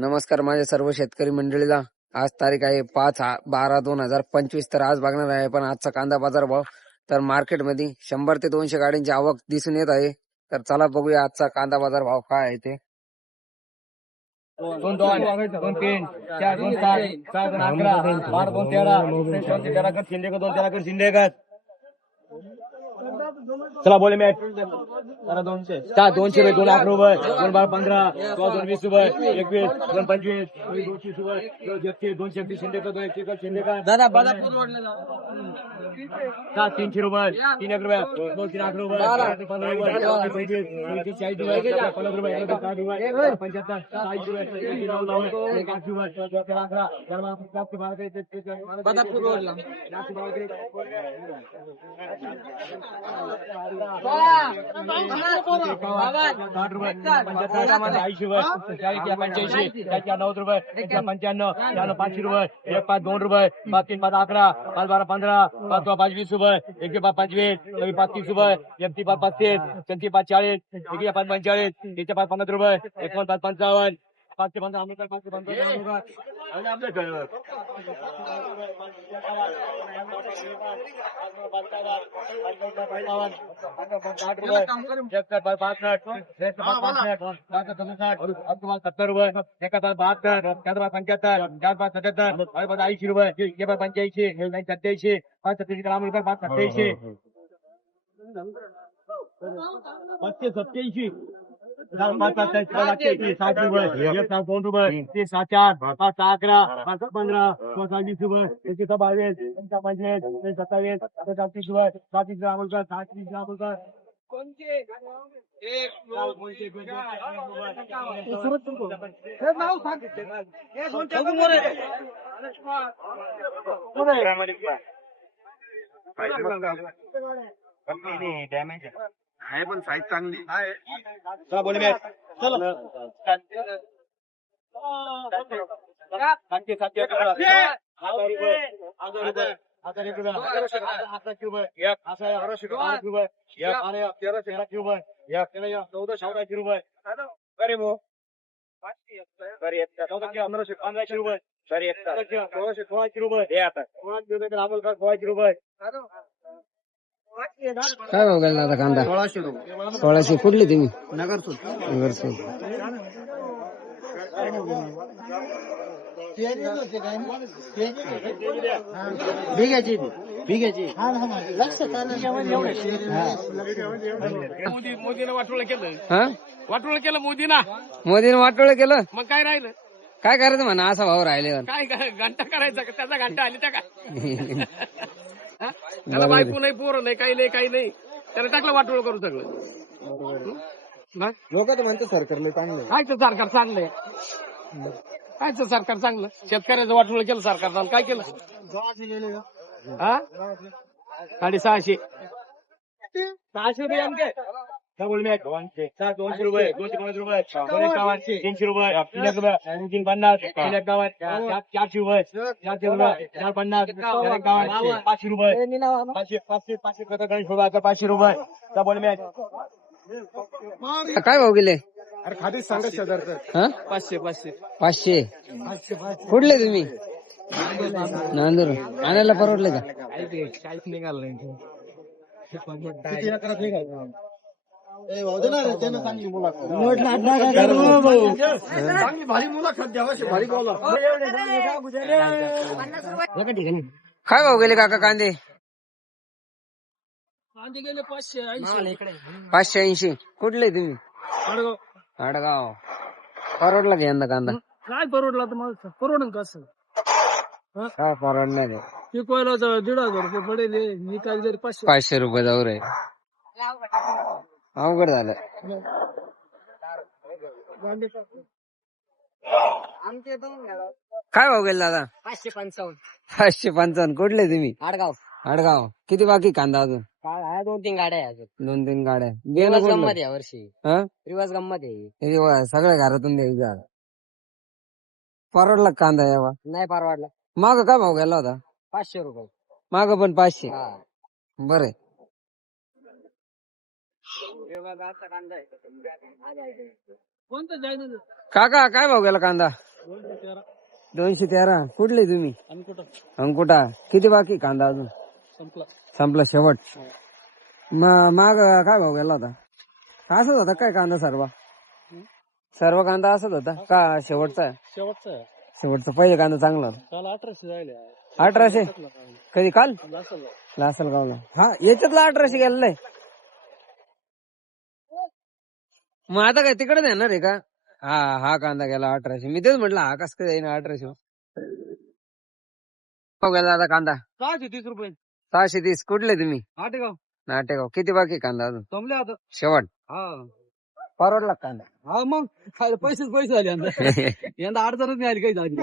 नमस्कार माझ्या सर्व शेतकरी मंडळीला. आज तारीख आहे 5/12/2025. तर आज बघणार आहे पण आजचा कांदा बाजार भाव. तर मार्केटमध्ये 100 ते 200 गाड्यांची आवक दिसून येत आहे. तर चला बघूया आजचा कांदा बाजार भाव काय आहे ते. 2 2 2 3 4 2 7 7 2 11 12 2 13 13 कर शिंदे का 2 13 कर शिंदे का. चला बोले मॅच 200 200 2 लाख रुपये 2 12 15 2 20 रुपये 21 2 25 230 रुपये 230 शिंदे का 2 1 शिंदे का दादा बदापूर रोडला 300 रुपये 3 रुपये 2 3 लाख रुपये 15 रुपये 40 रुपये 15 रुपये 60 रुपये 75 40 रुपये 1 रुपये 11 बदापूर रोडला 60 रुपये 75 80 रुपये 40 85 90 रुपये 95 500 रुपये 1 5 2 रुपये 5 3 5 11 5 12 15 5 2 5 20 रुपये 1 5 25 5 30 रुपये 1 3 5 35 3 5 40 1 5 45 3 5 50 रुपये 1 5 55 5 ते 15 5 ते 15 70 रुपये 71 72 75 75 80 रुपये 85 87 5 ग्राम रुपये 5 87 587 60 रुपये 1 2 रुपये 3 7 4 5 11 5 15 20 रुपये 1 22 25 27 30 रुपये 30 ग्राम रुपये 30 ग्राम रुपये डॅमेज आहे पण साईज चांगली आहे. चला बोले मॅच चला काय भाव गेला आता कांदा? 1600 रुपये 1600. कुठले तुम्ही? नगरसूर नगरसूर. मोदीनं वाटोळं केलं हा वाटोळं केलं मोदीना मोदीने वाटोळ केलं. मग काय राहिलं काय करायचं म्हणा असा भाव राहिल्यावर. काय घंटा करायचा का त्याचा घंटा आली त्या काय हा? त्याला बायको नाही पोरं नाही काही नाही त्याला टाकलं वाटोळ करू सगळं. लोक तर म्हणतात सरकारला चांगलं. कायचं सरकार चांगलंय कायचं सरकार चांगलं शेतकऱ्याचं वाटोळ केलं सरकारनं काय केलं हा 650 रुपये आमचे 200 रुपये 250 रुपये 300 रुपये 350 400 रुपये 450 500 रुपये 500 रुपये बोल मॅच काय भाव गेले? अरे खाली सांगा 1000 हा 500 500. कुठले तुम्ही? नांदूर. आणायला परवडले का? काहीच निघाल नाही भारी मुलाखत द्यावा भारी बोला. काय भाव गेले काका कांदे? कांदे गेले 580. कुठले तुम्ही? आडगाव. परवडला का यंदा कांदा? काय परवडला तर मला परवडन कसं काय परवडणार आहे? पिकवायला 1,500 रुपये पडेल मी काय जरी 500 रुपये जाऊ रे. अवघड झालं. काय भाव गेला दादा? 555 555. कुठले तुम्ही? आडगाव आडगाव. किती बाकी कांदा अजून? काय आहे 2-3 गाड्या आहे अजून 2-3 गाड्या. रिवाज गंमत या वर्षी हा रिवाज गंमत आहे सगळ्या घरातून द्यायचं. परवडला का कांदा यावा? नाही परवडला माग काय भाव गेला होता? 500 रुपये माग पण 500. बरे. कोणतं जायचं काका काय भाव गेला कांदा? 213 कुठले तुम्ही? अंकुटा. किती बाकी कांदा अजून? संपला शेवट. माग काय भाव गेला होता? असंच होता काय कांदा सर्व कांदा असंच होता का शेवटचा? शेवटचा पहिले कांदा चांगला होता. 1800 कधी काल लासलगावला? हा याच्यातला 1800 गेलेला आहे. मग आता काय तिकडे देणार आहे का? हा कांदा गेला 1800. मी तेच म्हटलं हा कस काय जाईन 1800. हो गेला आता कांदा 630 रुपये. 630. कुठले तुम्ही? आटेगाव. नाटेगाव. किती बाकी कांदा अजून? जमले आता. शेवट. हा परवडला कांदा? हा मग काय पैसे आले यंदा अडचणच नाही आली काही झाली.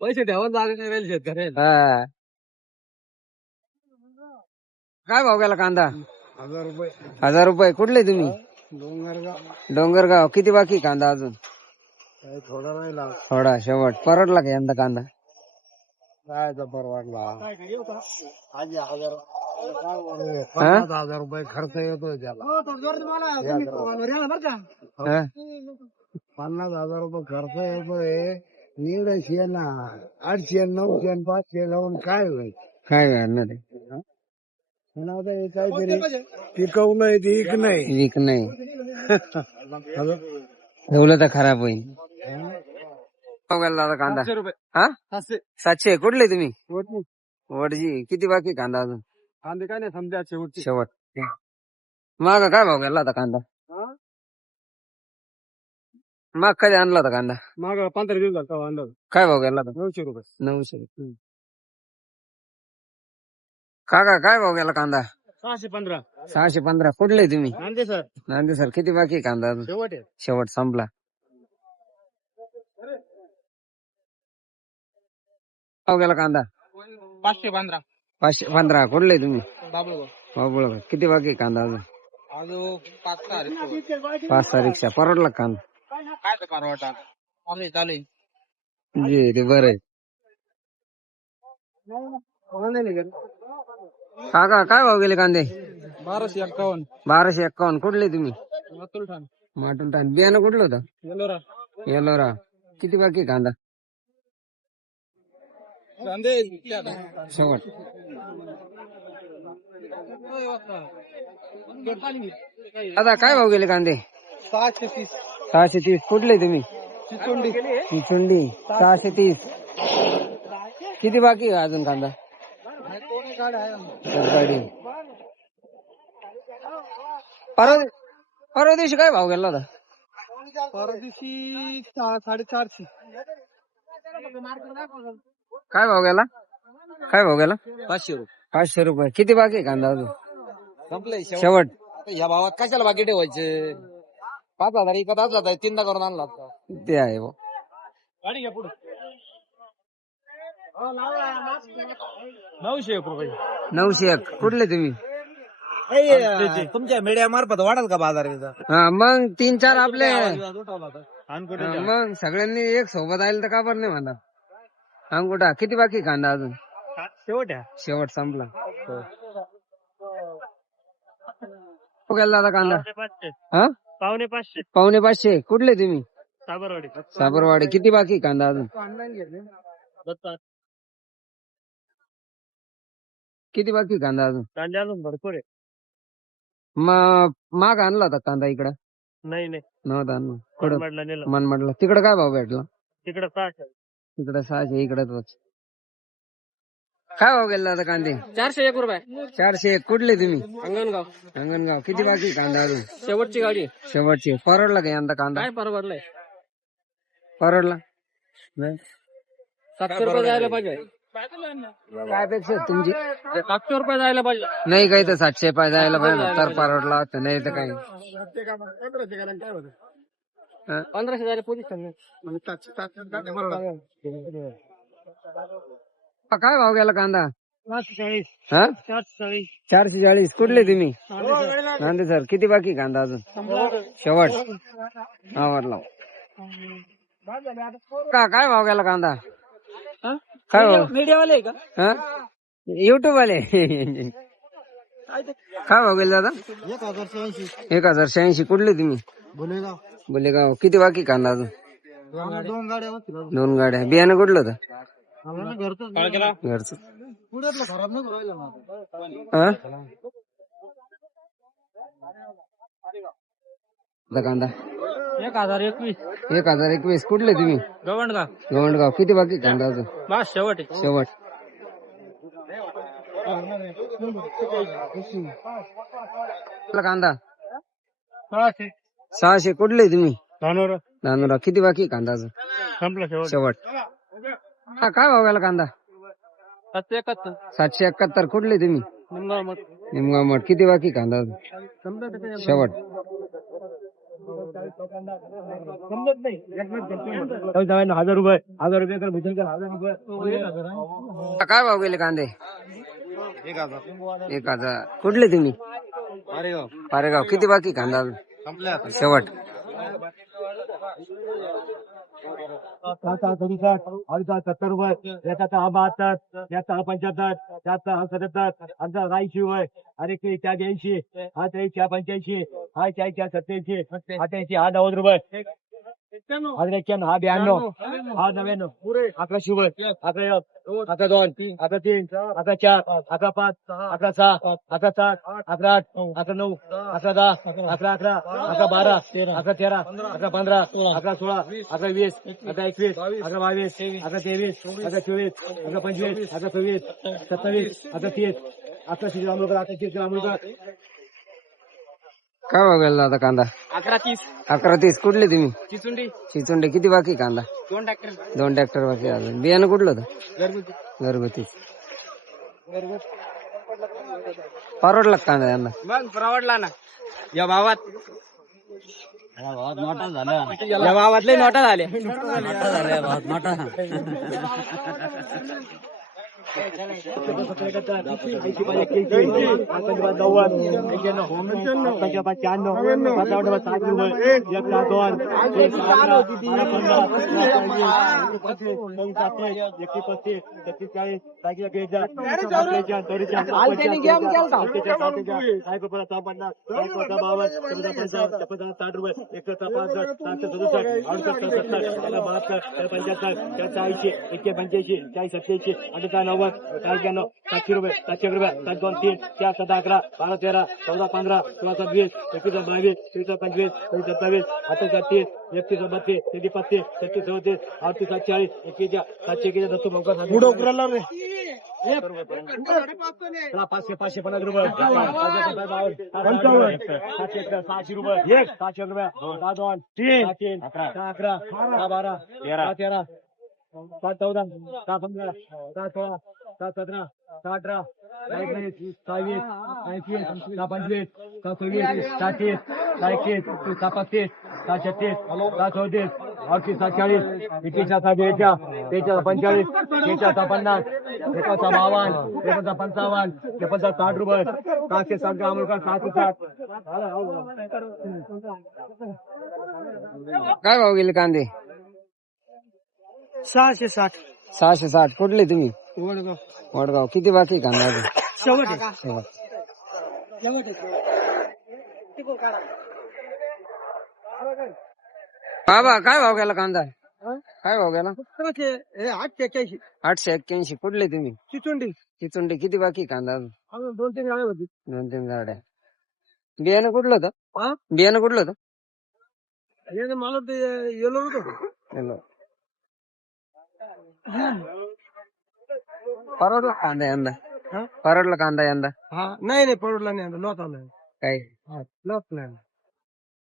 पैसे ठेवा जागा नाही राहील शेतकऱ्याला. हा. काय भाव गेला कांदा? 1000 रुपये. 1000 रुपये. कुठले तुम्ही? डोंगरगाव. किती बाकी कांदा अजून? थोडा राहिला. थोडा शेवट. परवडला का यंदा कांदा? काय परवडला. 50,000 रुपये खर्च येतो त्याला. 50,000 रुपये खर्च येतोय. नीडशे ना 800 900 500 लावून काय होईल? काय करणार आहे? काहीतरी पिकवणं विक नाही. वीक नाही. ठेवलं तर खराब होईल. भाव गेला दादा कांदा? 700 रुपये. हा 700. 700. कुठले तुम्ही? वडजी. किती बाकी कांदा अजून? कांदे काय नाही समजा शेवटची. शेवट. माग काय भाव गेला होता कांदा? माग कधी आणला होता कांदा? माग 15 दिवस झाला अंदाज. काय भाव गेला होता? 900 रुपये. 900. काका काय भाव गेला कांदा? 615. 615. कुठले तुम्ही? कांदे सर नांदे सर. किती बाकी कांदा अजून? शेवट आहे. शेवट संपला. भाव गेला कांदा? 515. 515. कुठले तुम्ही? बाबू बाबुळ. किती बाकी कांदा अजून? अजून 5 तारीख. 5 तारीखच्या. परवडला कांदा? काय तर परवडा चालू जे ते बरं आहे. काका काय भाव गेले कांदे? 1251. 1251. कुठले तुम्ही? अतुल ठाण. माटून टाण. बियाणं कुठलं होतं? येलोरा. येलोरा. किती बाकी कांदा? कांदे शेवट. आता काय भाव गेले कांदे? 630. 630. कुठले तुम्ही? चिचोंडी. चिचुंडी. 630. किती बाकी आहे अजून कांदा? गाडी. परवा दिवशी काय भाव गेला होता? परवा दिवशी 450. काय भाव गेला? काय भाव गेला? 500 रुपये. 500 रुपये. किती बाकी आहे कांदा अजून? संपलंय शेवट. या भावात कशाला बाकी ठेवायचे? 5,000 इकत असला 3दा करून आणला. ते आहे भाऊ. गाडी घ्या पुढे. 901 रुपये. 901. कुठले तुम्ही? तुमच्या मीडिया मार्फत वाढल का बाजार? हा मग 3-4 आपले. मग सगळ्यांनी एक सोबत आले तर का बरं नाही म्हणा. अंगुठा. किती बाकी कांदा अजून? शेवट शेवट संपला. हो गेला दादा कांदा? हा 550. 550. कुठले तुम्ही? साबरवाडी. साबरवाडी. किती बाकी कांदा अजून? किती बाकी कांदा अजून? कांदे अजून भरपूर आहे. माग आणला होता कांदा इकडं? नाही नव्हता आणला. कुठं? नेलं. मनमाडला. तिकडं काय भाव भेटला? तिकडे 600. तिकडं 600. इकडं तोच. काय भाव गेला दादा कांदे? 401 रुपये. 401. कुठले तुम्ही? अंगणगाव. अंगणगाव. किती बाकी कांदा अजून? शेवटची गाडी. शेवटची. परवडला का यंदा कांदा? काय परवडलंय? परवडला नाही. 700 रुपये जायला पाहिजे. काय अपेक्षा आहे तुमची? 700 रुपये जायला पाहिजे. नाही काही तर 700 पाय जायला पाहिजे तर परवडला असतं. नाही तर काही. 1500 जायला पोझिशन. काय भाव गेला कांदा? 440. हा 440. 440. कुठले तुम्ही? नांदे सर. किती बाकी कांदा अजून? शेवट. आवडला. काय भाव गेला कांदा? काय भाव? मीडियावाले का? हा युट्यूब वाले. काय भाव गेले दादा? 1080. 1080. कुठले तुम्ही? बोलेगाव. बोलेगाव. किती बाकी कांदा अजून? दोन गाड्या होतील. 2 गाड्या. बियाणं कुठलं होतं? आम्हाला घरचंच घरचं. पुढ्यातलं खराब नको राहिलं ना. हा? आता कांदा 1021 1021. कुठले तुम्ही? गवंडगाव गवंडगाव. किती बाकी कांदा अजून? बस शेवट शेवट. कांदा 600. कुठले तुम्ही? नानोरा. किती बाकी कांदा अजून? संपलं शेवट. हा, काय भाव गेला कांदा? 771 771. कुठले तुम्ही? निमगाव मठ. किती बाकी कांदा अजून? शेवट. समजत नाही. 1000 रुपये 1000 कर भूषण कर 1000 रुपये. काय भाव गेले कांदे? 1000. कुठले तुम्ही? पारेगाव. किती बाकी कांदा अजून? शेवट. 70 रुपये. याचा 72. याचा 75. त्याचा 77. आमचा 80 रुपये. अरे ते 80. हा 85. हा 87. 88. हा 90 रुपये. 91. हा 92. हा 99. 11 रुपये. 11 11 2 11 3 11 4 11 5 11 6 11 7 11 8 11 9 11 10 11 11 11 12 11 13 11 15 11 16 11 20 11 21 11 22 11 23 11 24 11 25 11 26 27 11 30 11 ग्राम 30 ग्राम. काय भाव गेला आता कांदा? 1130. कुठले तुम्ही? चिचुंडे. किती बाकी कांदा? 2 ट्रॅक्टर बाकी अजून. बियाणं कुठलं होतं? घरगुती. परवडला का कांदा यांना? परवडला ना. या भावात नोटा झाल्या. या भावातले नोटा झाले. ₹700 700 रुपये 700 रुपये 7 2 3 4 7 11 12 13 14 15 16 17 20 21 22 23 25 26 27 28 31 32 33 34 38 39 40 740 दत्तू भाऊका पुढे उकरायला रे. 550 रुपये 600 रुपये 700 रुपये 7 2 3 11 12 13 7 14 7 15 7 16 7 17 7 18 19 20 21 25 26 27 28 37 37 37 38 40 21 45 45 50 55 60 रुपये 760 ग्राम 760. काय भाव गेले कांदे? 660 660. कुठले तुम्ही? वडगाव वडगाव. किती बाकी कांदा अजून? शेवट शेवट. बाबा काय भाव गेला कांदा? काय भाव गेला? 881 881. कुठले तुम्ही? चिचुंडी. किती बाकी कांदा अजून? अजून 2-3 गाड्या होती. 2-3 गाड्या. बियाणं कुठलं होतं? बियाणं कुठलं होतं? मला ते येलो होतो. हॅलो. परवडला कांदा यंदा? परवडला कांदा यंदा? नाही परवडला नाही. लॉस आला काय लॉस नाही.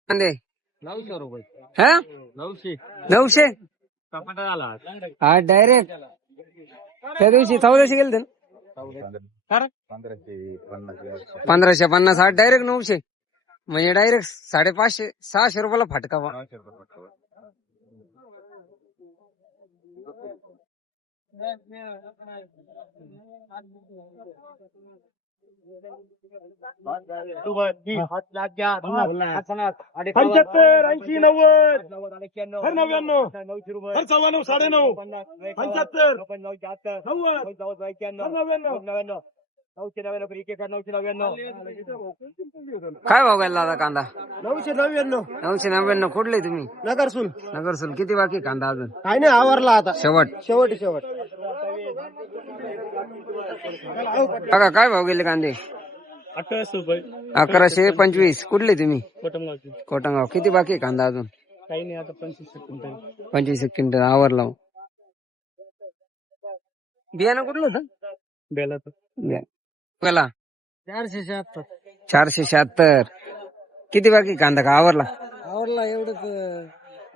कांदे 900 रुपये हा 900. टमाटा झाला. हा डायरेक्ट त्या दिवशी 1400 गेले ना. 1550. हा डायरेक्ट 900. म्हणजे डायरेक्ट 550 600 रुपयाला फाटका बा. पंच्याहत्तर 80 90 99 94 9.5 95 75 90 91 99 999 एक 999. काय भाव गेला दादा कांदा? 999 999. कुठले तुम्ही? नगरसूल. नगरसूल. किती बाकी कांदा अजून? काय नाही आवरला आता शेवट. शेवट काका काय भाव गेले कांदे? 1800 रुपये 1125. कुठले तुम्ही? कोटमगावची. कोटंगाव. किती बाकी आहे कांदा अजून? काही नाही आता 25 क्विंटल. 25 क्विंटल आवरला. बियाणं कुठलं होतं? बेलाचं गेला 476. 476. किती बाकी कांदा का आवरला? आवरला एवढंच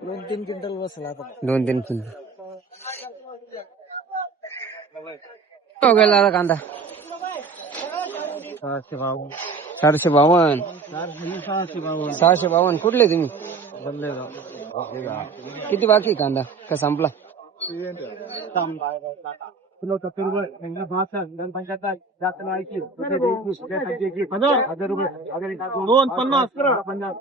2-3 क्विंटल बसला आता. 2-3 क्विंटल. हो गेला दादा कांदा? 452. 452. 452. 652. कुठले तुम्ही? किती बाकी कांदा का संपला? किलो 70 रुपये 62 75 जास्त 80 हजार रुपये 250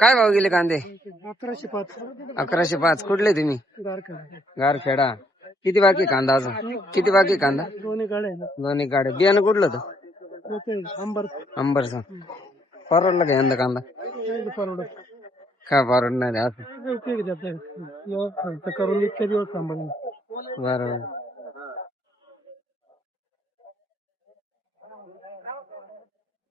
काय भाव गेले कांदे? 1105. 1105. कुठले तुम्ही? गारखेडा. किती बाकी कांदा अजून? किती बाकी कांदा? दोन्ही कडे दोन्ही गाड्या. बियाणं कुठलं होतं? अंबर अंबरचा. परवडला का यंदा कांदा? परवडत काय परवडणार आहे असं? करून इतके दिवस थांबले. बरोबर.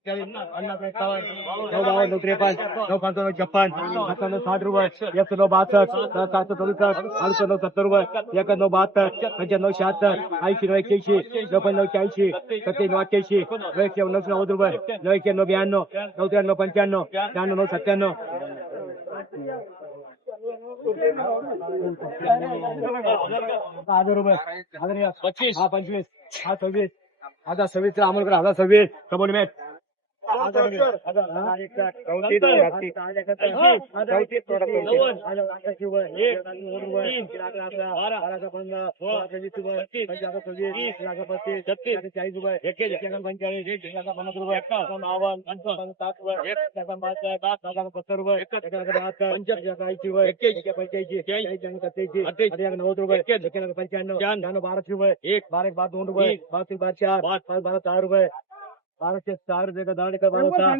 नौ 53 नौ 55 7 60 रुपये 162 764 870 रुपये 172 95 76 80 91 81 87 88 990 रुपये 91 92 93 95 96 97 1000 रुपये 25 हा 25 हा 26 आता 26 अमोल 26 कबूल में एक 12 रुपये 12 4 रुपये 12 4 देगा दाढ़ी का 12 4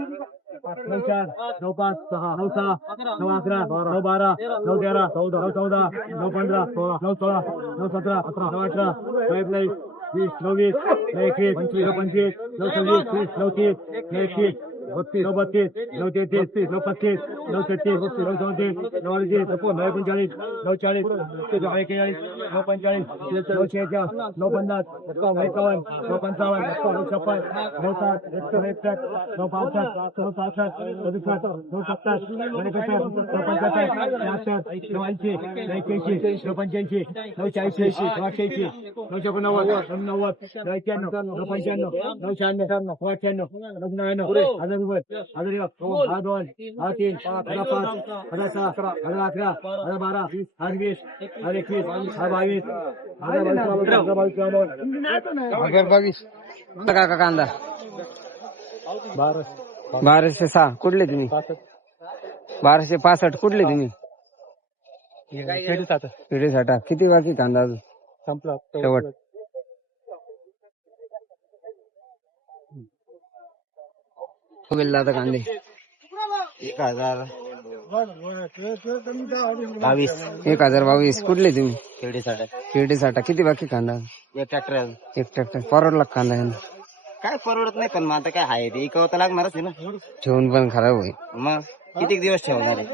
9 4 9 5 6 9 6 9 11 9 12 9 13 9 14 9 15 9 16 9 17 9 18 9 19 20 29 21 25 9 26 9 30 9 31 32 9 33 9 35 9 36 9 37 9 38 9 39 9 40 9 41 9 45 9 46 9 50 9 51 9 55 9 56 9 7 161 9 65 9 67 9 70 9 75 9 75 9 80 9 81 9 85 9 86 9 88 9 89 9 95 हजार रुपये 1000 1 1000 2 1000 3 1005 1006 1011 1012 1020 1021 22. काका कांदा 1206. कुठले तुम्ही? 1265. कुठले तुम्ही? पेढे साठा. किती बाकी कांदा अजून? संपला शेवट. हो गेले आता कांदे 1022. कुठले तुम्ही? पेढे साठा. किती बाकी कांदा? एक ट्रॅक्टर एक ट्रॅक्टर. परवडला का कांदा यंदा? काय परवडत नाही पण मग आता काय आहे ते इकावं तर लागणारच आहे ना. ठेवून पण खराब होईल. मग किती दिवस ठेवणार आहे.